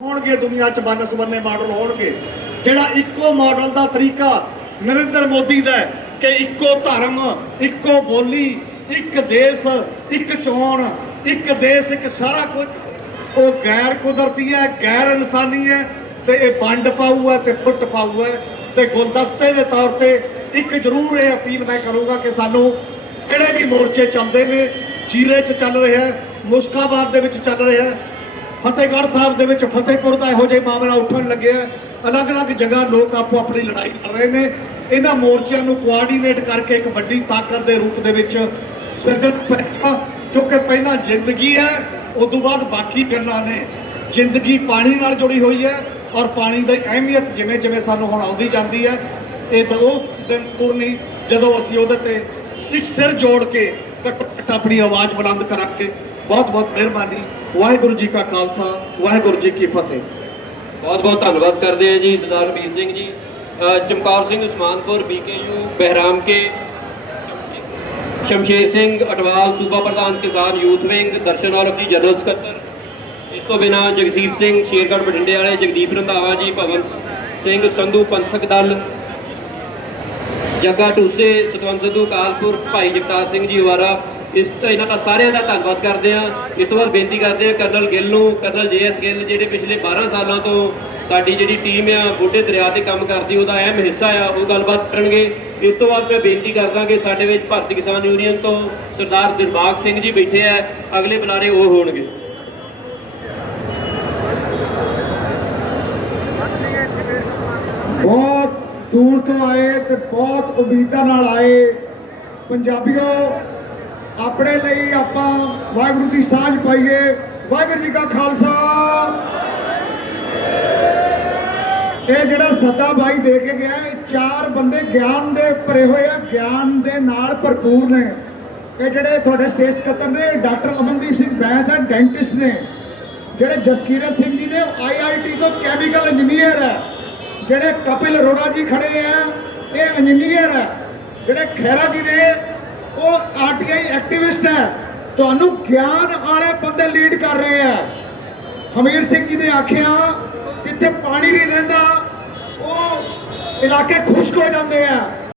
ਹੋਣਗੇ, ਦੁਨੀਆ 'ਚ ਬਨਸਬੰਨੇ ਮਾਡਲ ਹੋਣਗੇ। ਜਿਹੜਾ ਇੱਕੋ ਮਾਡਲ ਦਾ ਤਰੀਕਾ ਨਰਿੰਦਰ ਮੋਦੀ ਦਾ ਕਿ ਇੱਕੋ ਧਰਮ, ਇੱਕੋ ਬੋਲੀ, ਇੱਕ ਦੇਸ਼, ਇੱਕ ਚੋਣ, ਇੱਕ ਦੇਸ਼, ਇੱਕ ਸਾਰਾ ਕੁਝ, ਉਹ ਗੈਰ ਕੁਦਰਤੀ ਹੈ, ਗੈਰ ਇਨਸਾਨੀ ਹੈ, ਤੇ ਇਹ ਵੰਡ ਪਾਊ ਹੈ, ਤੇ ਫੁੱਟ ਪਾਊ ਹੈ। ਤੇ ਗੁਲਦਸਤੇ ਦੇ ਤੌਰ ਤੇ ਇੱਕ ਜ਼ਰੂਰ ਇਹ ਅਪੀਲ ਮੈਂ ਕਰੂੰਗਾ ਕਿ ਸਾਨੂੰ ਕਿਹੜੇ ਵੀ ਮੋਰਚੇ ਚੱਲਦੇ ਨੇ, ਜ਼ੀਰੇ 'ਚ ਚੱਲ ਰਿਹਾ ਮੁਸ਼ਕਾਬਾਦ ਦੇ ਵਿੱਚ ਚੱਲ ਰਿਹਾ ਫਤਿਹਗੜ੍ਹ ਸਾਹਿਬ ਦੇ ਵਿੱਚ ਫਤਿਹਪੁਰ ਦਾ ਇਹੋ ਜਿਹਾ ਮਾਮਲਾ ਉੱਠਣ ਲੱਗਿਆ ਅਲੱਗ-ਅਲੱਗ ਜਗ੍ਹਾ ਲੋਕ ਆਪੋ ਆਪਣੀ ਲੜਾਈ ਲੜ ਰਹੇ ਨੇ। ਇਹਨਾਂ ਮੋਰਚਿਆਂ ਨੂੰ ਕੋਆਰਡੀਨੇਟ ਕਰਕੇ ਇੱਕ ਵੱਡੀ ਤਾਕਤ ਦੇ ਰੂਪ ਦੇ ਵਿੱਚ ਸਿਰਜਣ ਪਏਗਾ ਕਿਉਂਕਿ ਪਹਿਲਾਂ ਜ਼ਿੰਦਗੀ ਹੈ ਉਸ ਤੋਂ ਬਾਅਦ ਬਾਕੀ ਗੱਲਾਂ ਨੇ। ਜ਼ਿੰਦਗੀ ਪਾਣੀ ਨਾਲ ਜੁੜੀ ਹੋਈ ਹੈ ਔਰ ਪਾਣੀ ਦੀ ਅਹਿਮੀਅਤ ਜਿਵੇਂ ਜਿਵੇਂ ਸਾਨੂੰ ਹੁਣ ਆਉਂਦੀ ਜਾਂਦੀ ਹੈ, ਇਹ ਤਾਂ ਉਹ ਦਿਨ ਤੁਰਨੀ ਜਦੋਂ ਅਸੀਂ ਉਹਦੇ ਤੇ ਇੱਕ ਸਿਰ ਜੋੜ ਕੇ ਘੱਟੋ ਘੱਟ ਆਪਣੀ ਆਵਾਜ਼ ਬੁਲੰਦ ਕਰਾਂਗੇ। ਬਹੁਤ ਬਹੁਤ ਮਿਹਰਬਾਨੀ। ਵਾਹਿਗੁਰੂ ਜੀ ਕਾ ਖਾਲਸਾ, ਵਾਹਿਗੁਰੂ ਜੀ ਕੀ ਫਤਿਹ। ਬਹੁਤ ਬਹੁਤ ਧੰਨਵਾਦ ਕਰਦੇ ਹਾਂ ਜੀ ਸਰਦਾਰ ਰਵੀਰ ਸਿੰਘ ਜੀ। ਚਮਕੌਰ ਸਿੰਘ ਉਸਮਾਨਪੁਰ, ਬੀਕੇਯੂ ਬਹਿਰਾਮ ਕੇ ਸ਼ਮਸ਼ੇਰ ਸਿੰਘ ਅਟਵਾਲ, ਸੂਬਾ ਪ੍ਰਧਾਨ ਕਿਸਾਨ ਯੂਥ ਵਿੰਗ, ਦਰਸ਼ਨ ਔਲਖ ਜੀ, ਜਨਰਲ ਸਕੱਤਰ। ਇਸ ਤੋਂ ਬਿਨਾਂ ਜਗਸੀਰ ਸਿੰਘ, ਸ਼ੇਰਗੜ੍ਹ ਬਠਿੰਡੇ ਵਾਲੇ, ਜਗਦੀਪ ਰੰਧਾਵਾ ਜੀ, ਭਵਨ ਸਿੰਘ, ਸੰਧੂ ਪੰਥਕ ਦਲ, ਜੱਗਾ ਟੂਸੇ ਸਤਵੰਤ ਸੰਧੂ ਕਾਲਪੁਰ, ਭਾਈ ਜਗਤਾਰ ਸਿੰਘ ਜੀ ਵਾਰਾ ਇਸ ਤੋਂ ਇਹਨਾਂ ਦਾ ਸਾਰਿਆਂ ਦਾ ਧੰਨਵਾਦ ਕਰਦੇ ਹਾਂ। ਇਸ ਤੋਂ ਬਾਅਦ ਬੇਨਤੀ ਕਰਦੇ ਹਾਂ ਕਰਨਲ ਗਿੱਲ ਨੂੰ, ਕਰਨਲ ਜੇਐਸ ਗਿੱਲ ਜਿਹੜੇ ਪਿਛਲੇ 12 ਸਾਲਾਂ ਤੋਂ ਸਾਡੀ ਜਿਹੜੀ ਟੀਮ ਆ ਬੁੱਢੇ ਦਰਿਆ ਤੇ ਕੰਮ ਕਰਦੀ, ਉਹਦਾ ਅਹਿਮ ਹਿੱਸਾ ਆ, ਉਹ ਗੱਲਬਾਤ ਕਰਨਗੇ। ਇਸ ਤੋਂ ਬਾਅਦ ਮੈਂ ਬੇਨਤੀ ਕਰਦਾ ਕਿ ਸਾਡੇ ਵਿੱਚ ਭਾਰਤੀ ਕਿਸਾਨ ਯੂਨੀਅਨ ਤੋਂ ਸਰਦਾਰ ਦਿਲਬਾਗ ਸਿੰਘ ਜੀ ਬੈਠੇ ਆ, ਅਗਲੇ ਬੁਲਾਰੇ ਉਹ ਹੋਣਗੇ। ਬਹੁਤ ਦੂਰ ਤੋਂ ਆਏ ਤੇ ਬਹੁਤ ਉਮੀਦਾਂ ਨਾਲ ਆਏ ਪੰਜਾਬੀਓ ਆਪਣੇ ਲਈ ਆਪਾਂ ਵਾਹਿਗੁਰੂ ਦੀ ਸਾਂਝ ਪਾਈਏ। ਵਾਹਿਗੁਰੂ ਜੀ ਕਾ ਖਾਲਸਾ। ਇਹ ਜਿਹੜਾ ਸੱਦਾ ਬਾਈ ਦੇ ਕੇ ਗਿਆ, ਇਹ ਚਾਰ ਬੰਦੇ ਗਿਆਨ ਦੇ ਭਰੇ ਹੋਏ ਆ, ਗਿਆਨ ਦੇ ਨਾਲ ਭਰਪੂਰ ਨੇ। ਇਹ ਜਿਹੜੇ ਤੁਹਾਡੇ ਸਟੇਜ ਸਕੱਤਰ ਨੇ ਡਾਕਟਰ ਅਮਨਦੀਪ ਸਿੰਘ ਬੈਂਸ ਹੈ ਡੈਂਟਿਸਟ ਨੇ। ਜਿਹੜੇ ਜਸਕੀਰਤ ਸਿੰਘ ਜੀ ਨੇ ਆਈਆਈਟੀ ਤੋਂ ਕੈਮੀਕਲ ਇੰਜੀਨੀਅਰ ਹੈ ਜਿਹੜੇ ਕਪਿਲ ਅਰੋੜਾ ਜੀ ਖੜੇ ਆ, ਇਹ ਇੰਜੀਨੀਅਰ ਹੈ ਜਿਹੜੇ ਖੈਰਾ ਜੀ ਨੇ ਉਹ ਆਰਟੀਆਈ ਐਕਟਿਵਿਸਟ ਹੈ। ਤੁਹਾਨੂੰ ਗਿਆਨ ਵਾਲੇ ਬੰਦੇ ਲੀਡ ਕਰ ਰਹੇ ਆ ਹਮੀਰ ਸਿੰਘ ਜੀ ਨੇ ਆਖਿਆ, ਜਿੱਥੇ ਪਾਣੀ ਨਹੀਂ ਰਹਿੰਦਾ, ਉਹ ਇਲਾਕੇ ਖੁਸ਼ਕ ਹੋ ਜਾਂਦੇ ਆ